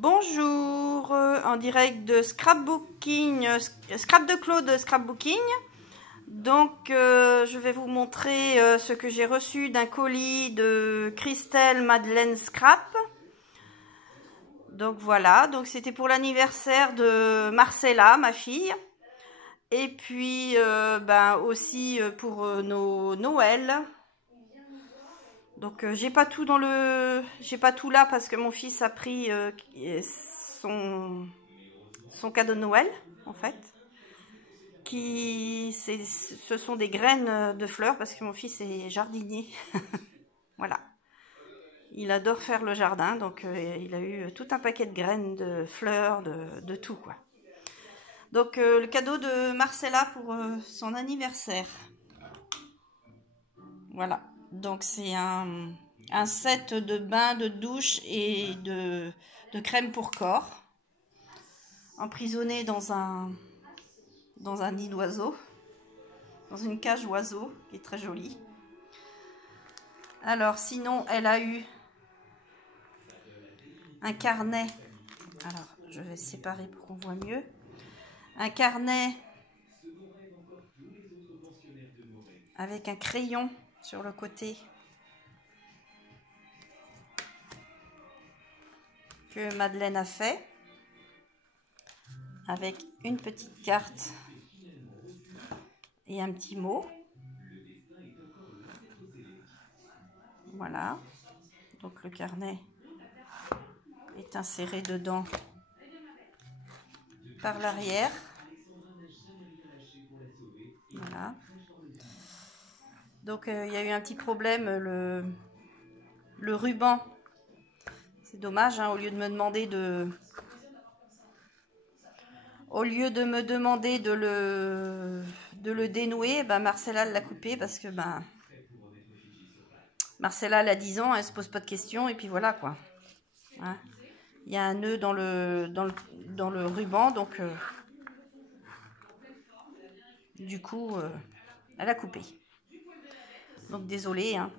Bonjour, en direct de Scrapbooking, Scrap de Claude Scrapbooking. Donc je vais vous montrer ce que j'ai reçu d'un colis de Christelle Madeleine Scrap. Donc voilà, donc c'était pour l'anniversaire de Marcella, ma fille. Et puis aussi pour nos Noël. Donc j'ai pas tout là parce que mon fils a pris son cadeau de Noël en fait. Ce sont des graines de fleurs parce que mon fils est jardinier. Voilà. Il adore faire le jardin, donc il a eu tout un paquet de graines de fleurs, de tout quoi. Donc le cadeau de Marcella pour son anniversaire. Voilà. Donc c'est un set de bain, de douche et de crème pour corps, emprisonné dans un nid d'oiseau, dans une cage oiseau qui est très jolie. Alors sinon elle a eu un carnet, alors je vais séparer pour qu'on voit mieux, un carnet avec un crayon sur le côté que Madeleine a fait, avec une petite carte et un petit mot. Voilà, donc le carnet est inséré dedans par l'arrière. Voilà. Donc il y a eu un petit problème, le ruban. C'est dommage, hein, au lieu de me demander de le dénouer, Marcella l'a coupé parce que Marcella elle a 10 ans, elle se pose pas de questions et puis voilà quoi. Hein, il y a un nœud dans le ruban, donc du coup elle a coupé. Donc désolée, hein.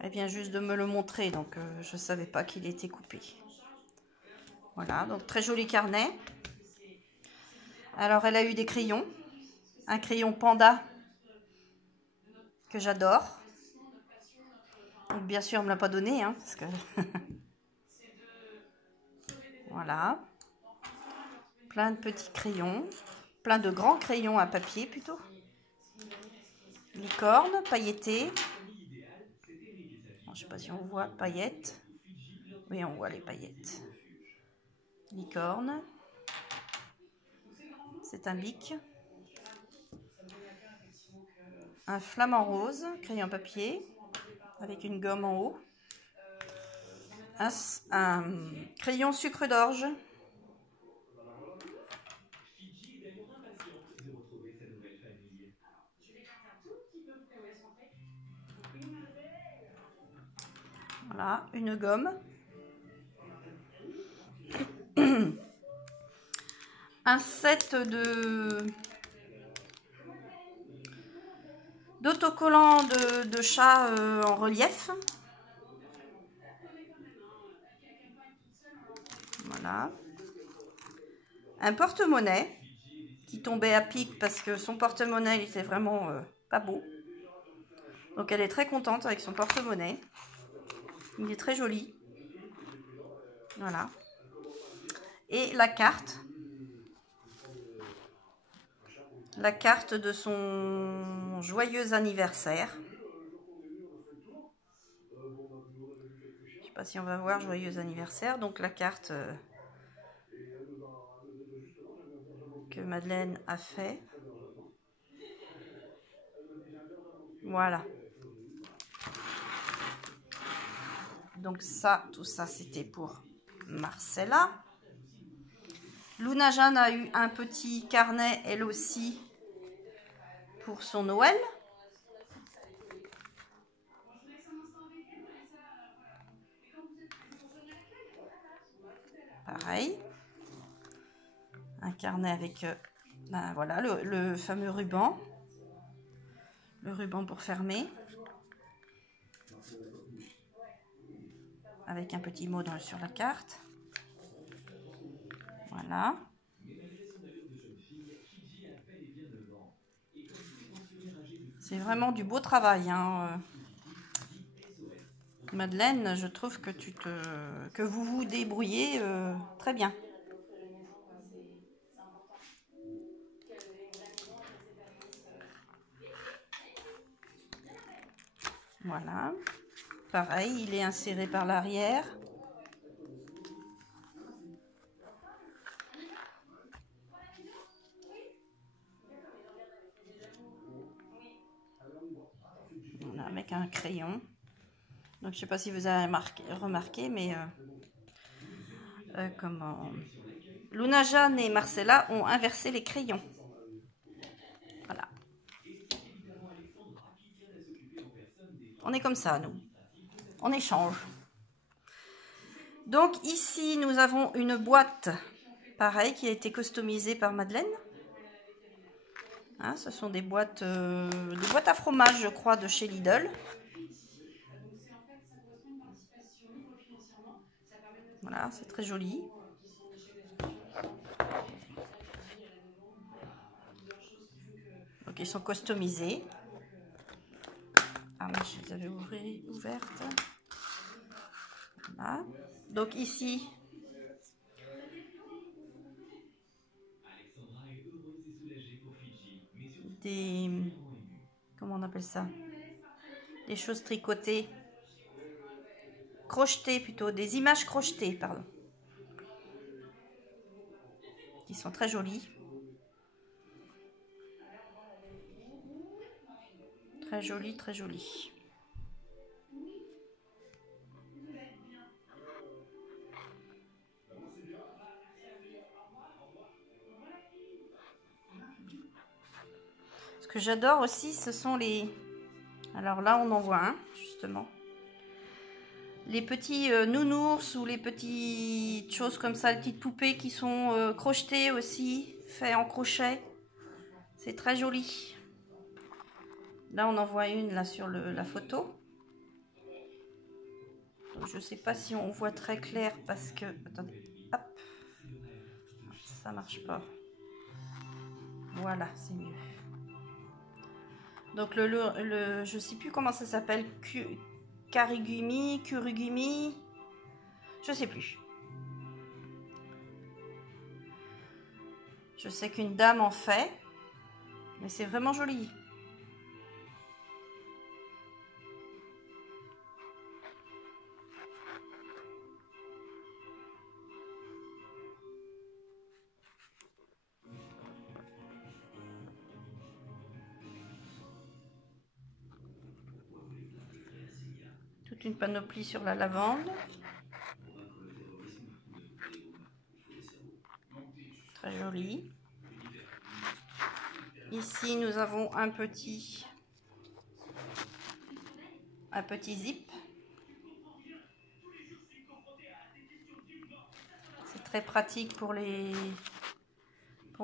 Elle vient juste de me le montrer, donc je savais pas qu'il était coupé. Voilà, donc très joli carnet. Alors elle a eu des crayons, un crayon panda que j'adore. Donc bien sûr, elle me l'a pas donné, hein, parce que voilà. Plein de petits crayons, plein de grands crayons à papier plutôt. Licorne, pailleté. Bon, je sais pas si on voit paillettes. Oui, on voit les paillettes. Licorne. C'est un bic. Un flamant rose, crayon papier, avec une gomme en haut. Un crayon sucre d'orge. Voilà, une gomme. Un set d'autocollants de chat en relief. Voilà. Un porte-monnaie qui tombait à pic parce que son porte-monnaie était vraiment pas beau. Donc elle est très contente avec son porte-monnaie. Il est très joli. Voilà. Et la carte. La carte de son joyeux anniversaire. Je ne sais pas si on va voir joyeux anniversaire. Donc la carte que Madeleine a fait. Voilà. Donc ça, tout ça, c'était pour Marcella. Luna Jeanne a eu un petit carnet, elle aussi, pour son Noël. Pareil. Un carnet avec voilà, le fameux ruban. Le ruban pour fermer. avec un petit mot sur la carte. Voilà. C'est vraiment du beau travail, hein. Madeleine, je trouve que vous vous débrouillez très bien. Voilà. Pareil, il est inséré par l'arrière. Voilà, avec un crayon. Donc je sais pas si vous avez remarqué, mais comment Luna Jeanne et Marcella ont inversé les crayons. Voilà. On est comme ça, nous. On échange. Donc ici, nous avons une boîte, pareil, qui a été customisée par Madeleine. Hein, ce sont des boîtes à fromage, je crois, de chez Lidl. Voilà, c'est très joli. Donc ils sont customisés. Ah oui, je les avais ouvertes. Voilà. Donc ici, comment on appelle ça? Des choses tricotées. Crochetées plutôt, des images crochetées, pardon. Qui sont très jolies. Très jolies, très jolies. Ce que j'adore aussi, ce sont les... Alors là, on en voit un, justement. Les petits nounours ou les petites choses comme ça, les petites poupées qui sont crochetées aussi, fait en crochet. C'est très joli. Là, on en voit une là sur la photo. Donc, je ne sais pas si on voit très clair parce que... Attendez, hop. Ça marche pas. Voilà, c'est mieux. Donc, je ne sais plus comment ça s'appelle. Karigumi, Kurigumi. Je sais plus. Je sais qu'une dame en fait. Mais c'est vraiment joli. Toute une panoplie sur la lavande. Très joli. Ici, nous avons un petit zip. C'est très pratique pour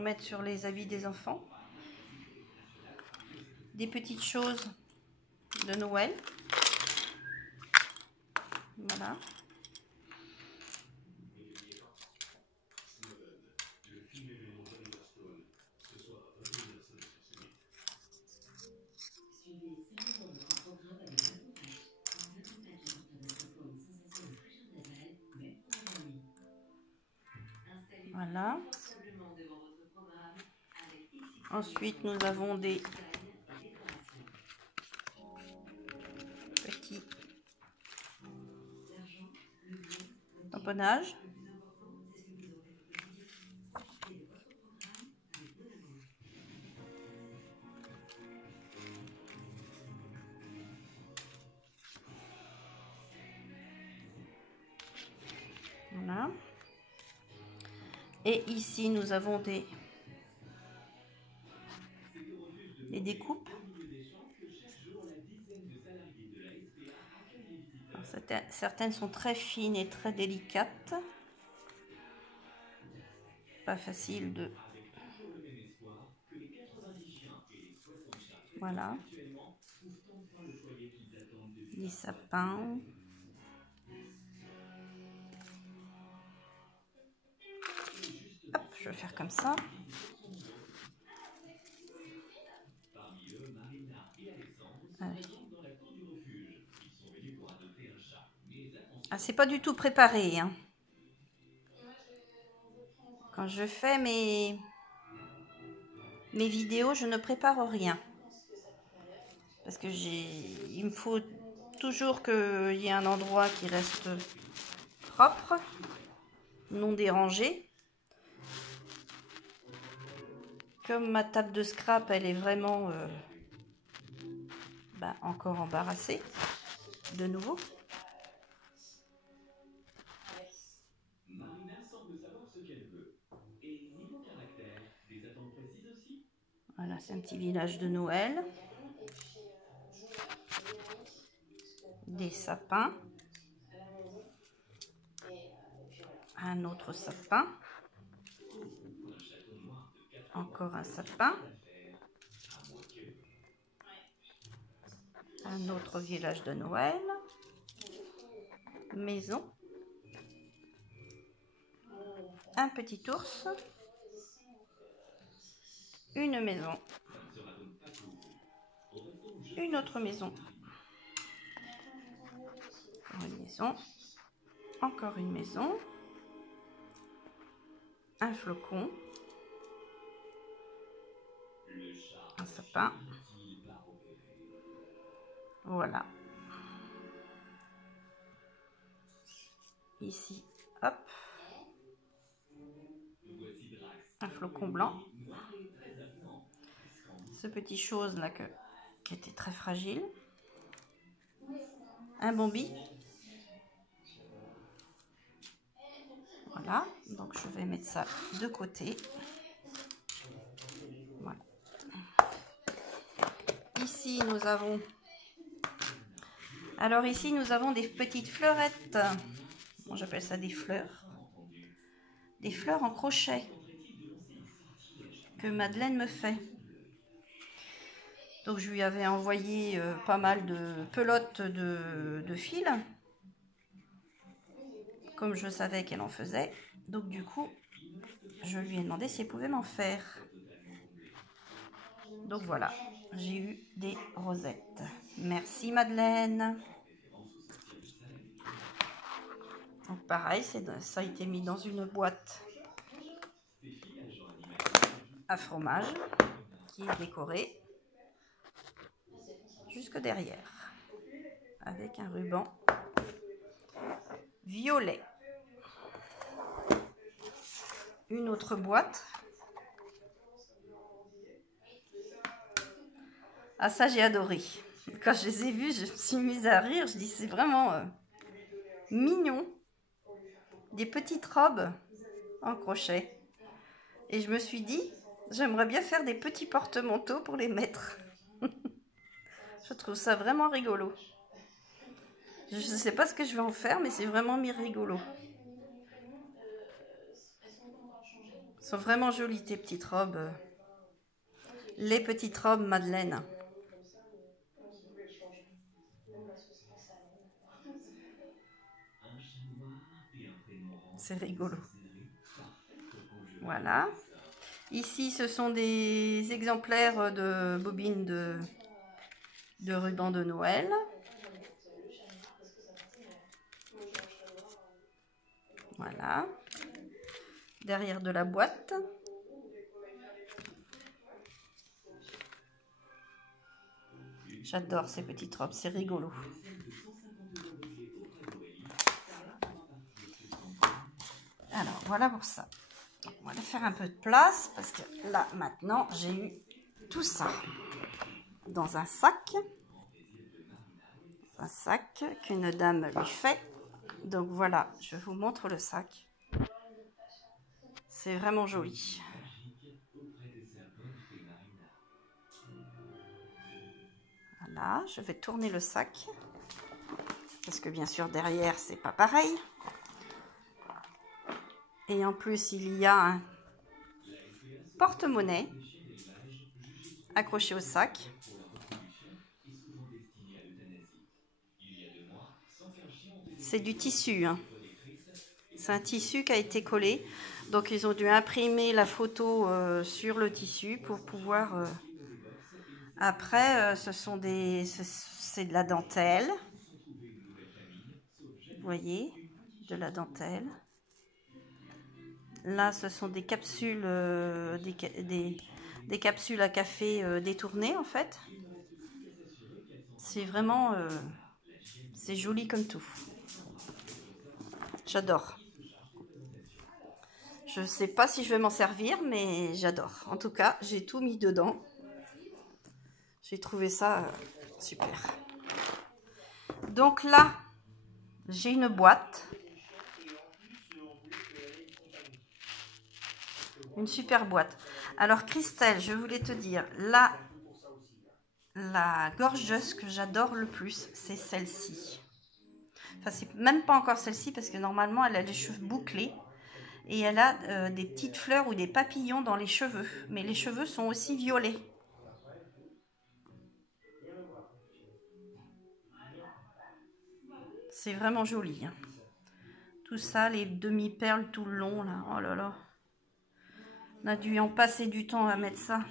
mettre sur les habits des enfants. Des petites choses de Noël. Voilà. Voilà. Ensuite, nous avons des petits tamponnages. Voilà. Et ici, nous avons des découpes. Alors, certaines sont très fines et très délicates. Pas facile de... Voilà. Des sapins. Hop, je vais faire comme ça. Allez. Ah, c'est pas du tout préparé, hein. Quand je fais mes vidéos, je ne prépare rien. Parce que il me faut toujours qu'il y ait un endroit qui reste propre, non dérangé. Comme ma table de scrap, elle est vraiment encore embarrassée, de nouveau. Voilà, c'est un petit village de Noël. Des sapins. Un autre sapin. Encore un sapin. Un autre village de Noël. Maison. Un petit ours. Une maison. Une autre maison. Encore une maison. Encore une maison. Un flocon. Un sapin. Voilà. Ici, hop. Un flocon blanc. Ce petit chose là qui était très fragile. Un bombi. Voilà, donc je vais mettre ça de côté. Voilà. Ici nous avons... Alors ici nous avons des petites fleurettes. Bon, j'appelle ça des fleurs. Des fleurs en crochet que Madeleine me fait. Donc je lui avais envoyé pas mal de pelotes de fil. Comme je savais qu'elle en faisait. Donc du coup, je lui ai demandé si elle pouvait m'en faire. Donc voilà, j'ai eu des rosettes. Merci Madeleine. Donc pareil, ça a été mis dans une boîte à fromage qui est décorée jusque derrière avec un ruban violet. Une autre boîte. Ah ça j'ai adoré. Quand je les ai vus, je me suis mise à rire. Je dis c'est vraiment mignon. Des petites robes en crochet. Et je me suis dit, j'aimerais bien faire des petits porte-manteaux pour les mettre. Je trouve ça vraiment rigolo. Je ne sais pas ce que je vais en faire, mais c'est vraiment rigolo. Elles sont vraiment jolies tes petites robes. Les petites robes Madeleine. C'est rigolo. Voilà. Ici, ce sont des exemplaires de bobines de ruban de Noël. Voilà. Derrière de la boîte. J'adore ces petites robes, c'est rigolo. Alors, voilà pour ça. On va faire un peu de place parce que là, maintenant, j'ai eu tout ça dans un sac. Un sac qu'une dame lui fait. Donc voilà, je vous montre le sac. C'est vraiment joli. Voilà, je vais tourner le sac. Parce que bien sûr, derrière, c'est pas pareil. Et en plus, il y a un porte-monnaie accroché au sac. C'est du tissu, hein. C'est un tissu qui a été collé. Donc ils ont dû imprimer la photo sur le tissu pour pouvoir... Après, c'est de la dentelle. Vous voyez, de la dentelle. Là, ce sont des capsules, des capsules à café détournées, en fait. C'est vraiment... c'est joli comme tout. J'adore. Je ne sais pas si je vais m'en servir, mais j'adore. En tout cas, j'ai tout mis dedans. J'ai trouvé ça super. Donc là, j'ai une boîte. Une super boîte. Alors Christelle, je voulais te dire, là, la gorgeuse que j'adore le plus, c'est celle-ci. Enfin, c'est même pas encore celle-ci parce que normalement, elle a les cheveux bouclés. Et elle a des petites fleurs ou des papillons dans les cheveux. Mais les cheveux sont aussi violets. C'est vraiment joli. Hein. Tout ça, les demi-perles tout le long, là. Oh là là. On a dû en passer du temps à mettre ça.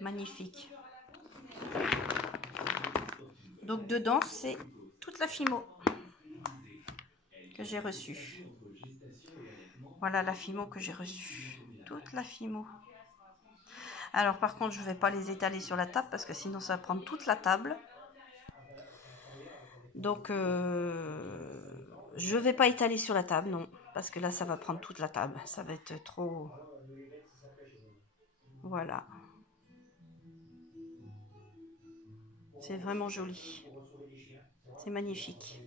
Magnifique. Donc dedans, c'est toute la Fimo que j'ai reçue. Voilà la Fimo que j'ai reçue. Toute la Fimo. Alors par contre, je ne vais pas les étaler sur la table parce que sinon ça va prendre toute la table. Donc je ne vais pas étaler sur la table, non. Parce que là, ça va prendre toute la table. Ça va être trop... Voilà. C'est vraiment joli. C'est magnifique.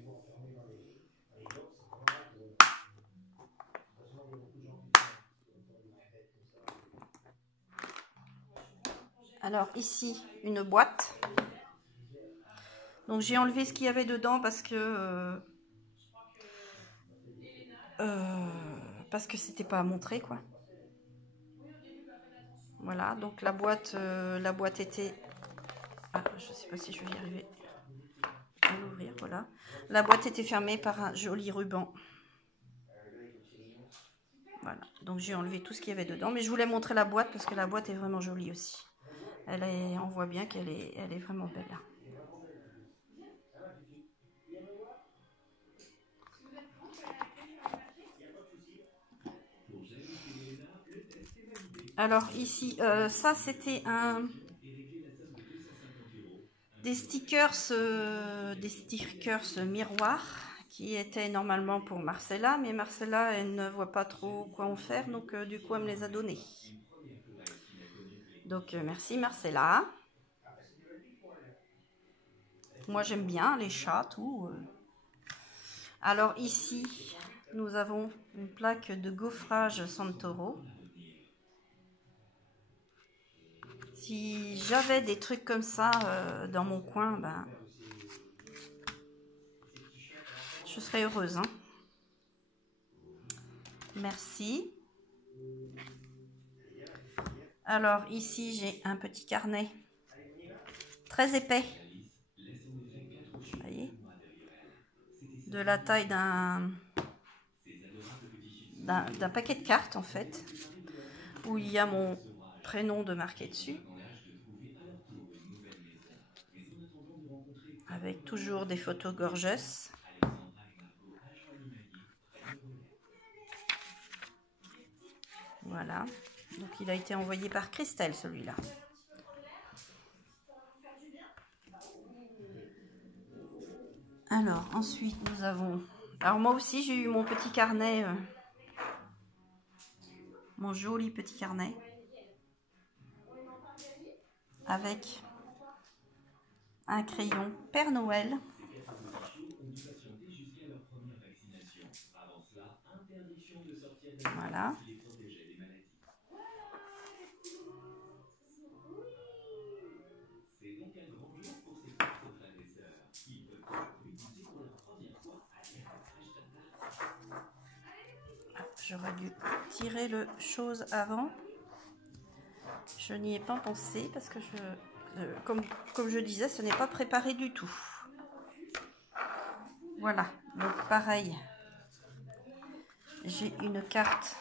Alors ici, une boîte. Donc j'ai enlevé ce qu'il y avait dedans parce que c'était pas à montrer, quoi. Voilà, donc la boîte était... Ah, je sais pas si je vais y arriver à l'ouvrir, voilà. La boîte était fermée par un joli ruban. Voilà, donc j'ai enlevé tout ce qu'il y avait dedans. Mais je voulais montrer la boîte parce que la boîte est vraiment jolie aussi. On voit bien qu'elle est vraiment belle. Alors ici, ça c'était des stickers miroirs qui étaient normalement pour Marcella, mais Marcella elle ne voit pas trop quoi en faire, donc du coup elle me les a donnés. Donc merci Marcella. Moi j'aime bien les chats, tout. Alors ici nous avons une plaque de gaufrage Santoro. Si j'avais des trucs comme ça dans mon coin, ben, je serais heureuse. Hein. Merci. Alors ici, j'ai un petit carnet très épais. Vous voyez, de la taille d'un paquet de cartes en fait, où il y a mon prénom de marqué dessus. Avec toujours des photos gorgeous. Voilà. Donc il a été envoyé par Christelle celui-là. Alors ensuite nous avons... Alors moi aussi j'ai eu mon petit carnet, mon joli petit carnet. Avec un crayon Père Noël. Voilà. J'aurais dû tirer le chose avant. Je n'y ai pas pensé parce que comme je disais, ce n'est pas préparé du tout. Voilà, donc pareil. J'ai une carte.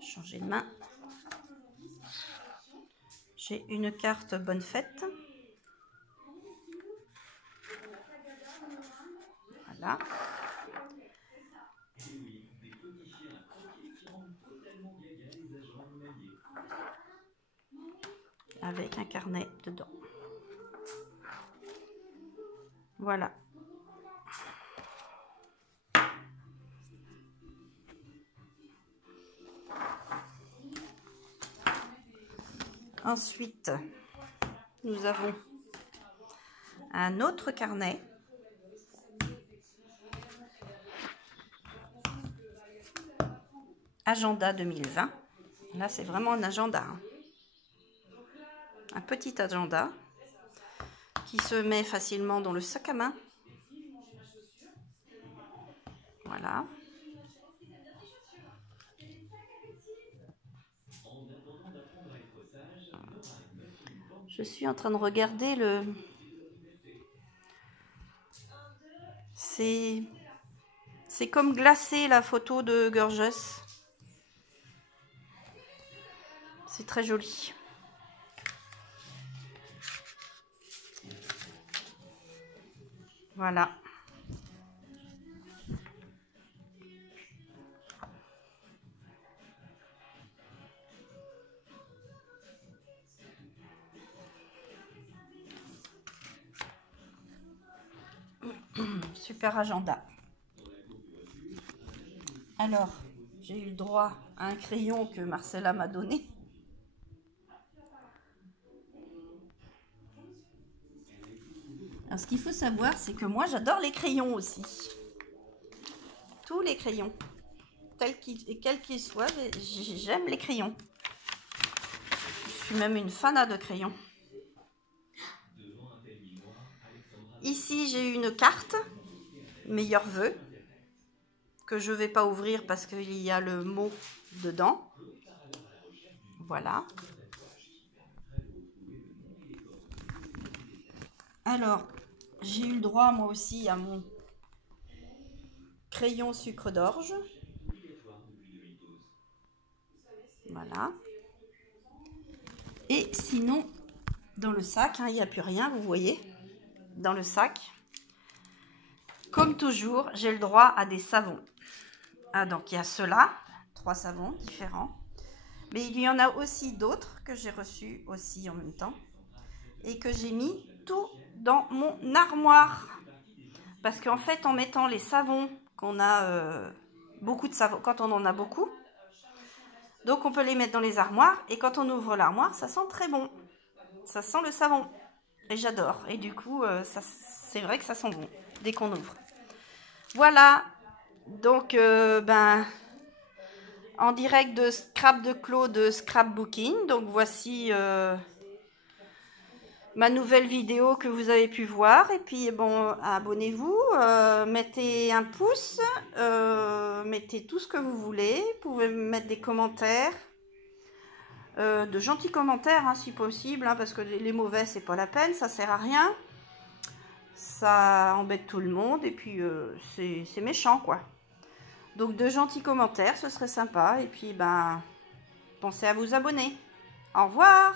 Changer de main. J'ai une carte bonne fête. Voilà. Avec un carnet dedans. Voilà. Ensuite, nous avons un autre carnet. Agenda 2020. Là, c'est vraiment un agenda. Hein. Un petit agenda qui se met facilement dans le sac à main. Voilà. Je suis en train de regarder le... C'est comme glacé la photo de Gorgeous. C'est très joli. Voilà. Super agenda. Alors, j'ai eu le droit à un crayon que Marcella m'a donné. Alors, ce qu'il faut savoir, c'est que moi, j'adore les crayons aussi. Tous les crayons. Quels qu'ils soient, j'aime les crayons. Je suis même une fanat de crayons. Ici, j'ai une carte, meilleurs vœux, que je ne vais pas ouvrir parce qu'il y a le mot dedans. Voilà. Alors, j'ai eu le droit, moi aussi, à mon crayon sucre d'orge. Voilà. Et sinon, dans le sac, hein, il n'y a plus rien, vous voyez. Dans le sac, comme toujours, j'ai le droit à des savons. Ah, donc il y a ceux-là, 3 savons différents. Mais il y en a aussi d'autres que j'ai reçus aussi en même temps. Et que j'ai mis tout dans mon armoire. Parce qu'en fait, en mettant les savons, qu'on a beaucoup de savons, quand on en a beaucoup, donc on peut les mettre dans les armoires. Et quand on ouvre l'armoire, ça sent très bon. Ça sent le savon. Et j'adore. Et du coup, c'est vrai que ça sent bon dès qu'on ouvre. Voilà. Donc, en direct de Scrap de Claude de Scrapbooking. Donc, voici ma nouvelle vidéo que vous avez pu voir. Et puis, bon, abonnez-vous. Mettez un pouce. Mettez tout ce que vous voulez. Vous pouvez mettre des commentaires. De gentils commentaires hein, si possible hein, parce que les mauvais c'est pas la peine, ça sert à rien, ça embête tout le monde et puis c'est méchant quoi. Donc de gentils commentaires ce serait sympa et puis ben pensez à vous abonner. Au revoir.